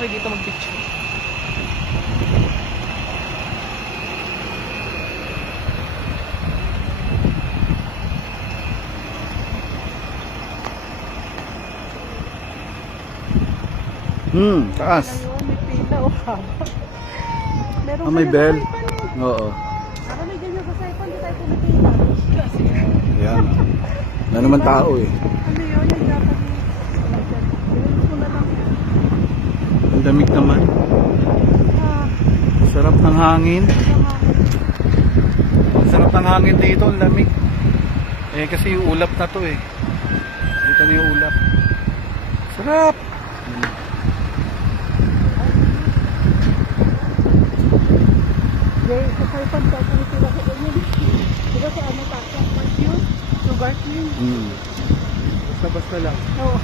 kayo dito mag-picture. Taas. Ayun, may pila o haba. Meron May ganyan bell. sa Saipan eh. Oo. Saka may ganyan sa Saipan, di tayo pumipila. Kasi, Yan. Na naman tao eh. ano yun, yung Japanese. Ganyan ko na lang. Ang damig naman. Ah, Sarap ng hangin. tama. Sarap ng hangin dito. Ang lamig. Eh kasi yung ulap na to eh. Dito na yung ulap. Sarap. Dahil sa Saipan, tayo pumipila ko ganyan. Diba sa ano, taas ng perfume, sugar cane. Basta-basta lang. Oo.